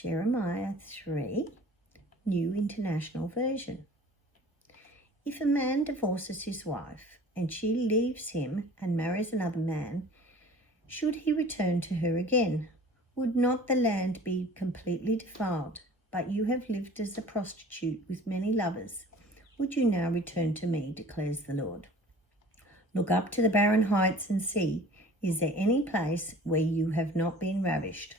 Jeremiah 3, New International Version. If a man divorces his wife and she leaves him and marries another man, should he return to her again? Would not the land be completely defiled? But you have lived as a prostitute with many lovers. Would you now return to me, declares the Lord? Look up to the barren heights and see, is there any place where you have not been ravished?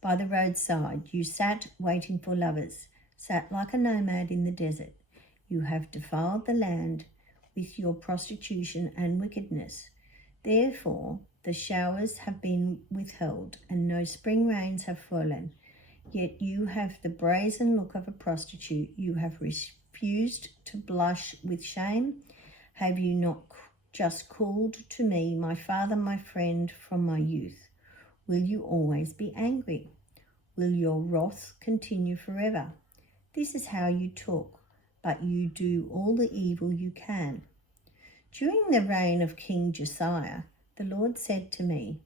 By the roadside you sat waiting for lovers, sat like a nomad in the desert. You have defiled the land with your prostitution and wickedness. Therefore the showers have been withheld, and no spring rains have fallen. Yet you have the brazen look of a prostitute. You have refused to blush with shame. Have you not just called to me, my father, my friend from my youth? Will you always be angry? Will your wrath continue forever? This is how you talk, but you do all the evil you can. During the reign of King Josiah, the Lord said to me,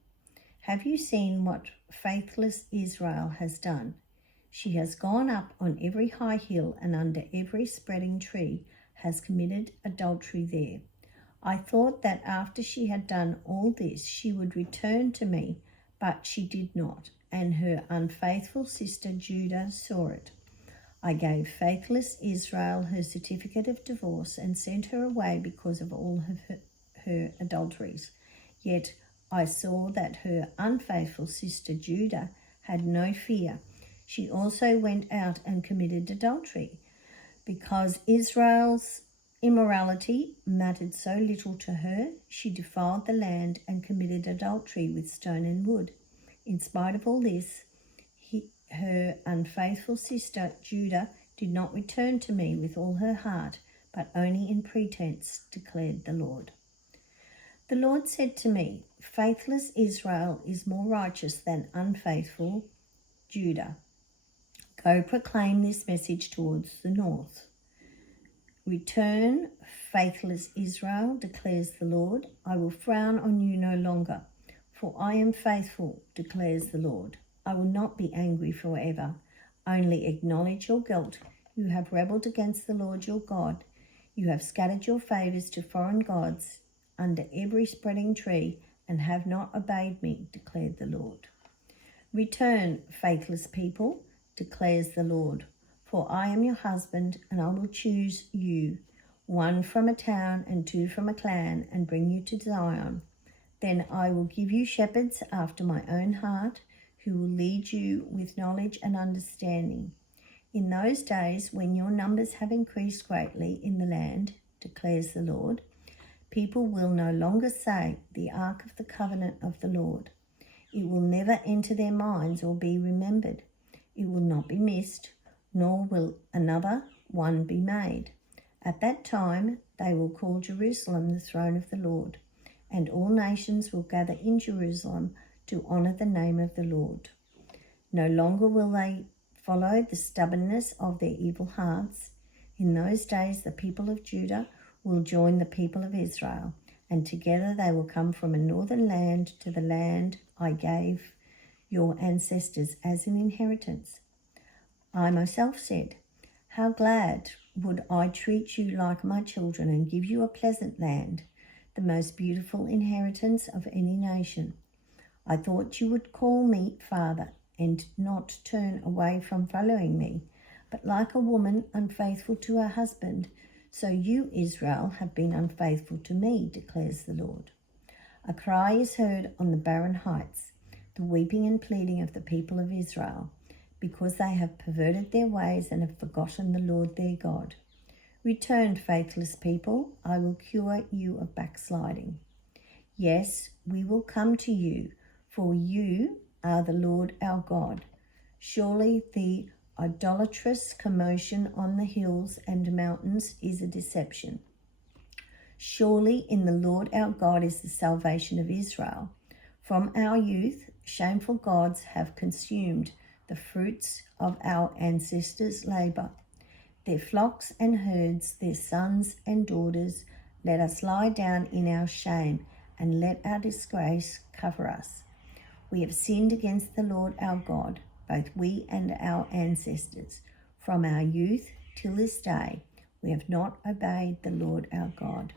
have you seen what faithless Israel has done? She has gone up on every high hill and under every spreading tree, has committed adultery there. I thought that after she had done all this, she would return to me, but she did not, and her unfaithful sister Judah saw it. I gave faithless Israel her certificate of divorce and sent her away because of all of her adulteries. Yet I saw that her unfaithful sister Judah had no fear. She also went out and committed adultery. Because Israel's immorality mattered so little to her, she defiled the land and committed adultery with stone and wood. In spite of all this, her unfaithful sister Judah did not return to me with all her heart, but only in pretense, declared the Lord. The Lord said to me, faithless Israel is more righteous than unfaithful Judah. Go proclaim this message towards the north. Return, faithless Israel, declares the Lord. I will frown on you no longer, for I am faithful, declares the Lord. I will not be angry forever. Only acknowledge your guilt. You have rebelled against the Lord your God. You have scattered your favors to foreign gods under every spreading tree and have not obeyed me, declared the Lord. Return, faithless people, declares the Lord, for I am your husband, and I will choose you, one from a town and two from a clan, and bring you to Zion. Then I will give you shepherds after my own heart, who will lead you with knowledge and understanding. In those days, when your numbers have increased greatly in the land, declares the Lord, people will no longer say, the ark of the covenant of the Lord. It will never enter their minds or be remembered. It will not be missed, nor will another one be made. At that time, they will call Jerusalem the throne of the Lord, and all nations will gather in Jerusalem to honor the name of the Lord. No longer will they follow the stubbornness of their evil hearts. In those days, the people of Judah will join the people of Israel, and together they will come from a northern land to the land I gave your ancestors as an inheritance. I myself said, how glad would I treat you like my children and give you a pleasant land, the most beautiful inheritance of any nation. I thought you would call me Father and not turn away from following me, but like a woman unfaithful to her husband, so you, Israel, have been unfaithful to me, declares the Lord. A cry is heard on the barren heights, the weeping and pleading of the people of Israel, because they have perverted their ways and have forgotten the Lord their God. Return, faithless people, I will cure you of backsliding. Yes, we will come to you, for you are the Lord our God. Surely the idolatrous commotion on the hills and mountains is a deception. Surely in the Lord our God is the salvation of Israel. From our youth, shameful gods have consumed the fruits of our ancestors' labor. Their flocks and herds, their sons and daughters, let us lie down in our shame, and let our disgrace cover us. We have sinned against the Lord our God, both we and our ancestors. From our youth till this day, we have not obeyed the Lord our God.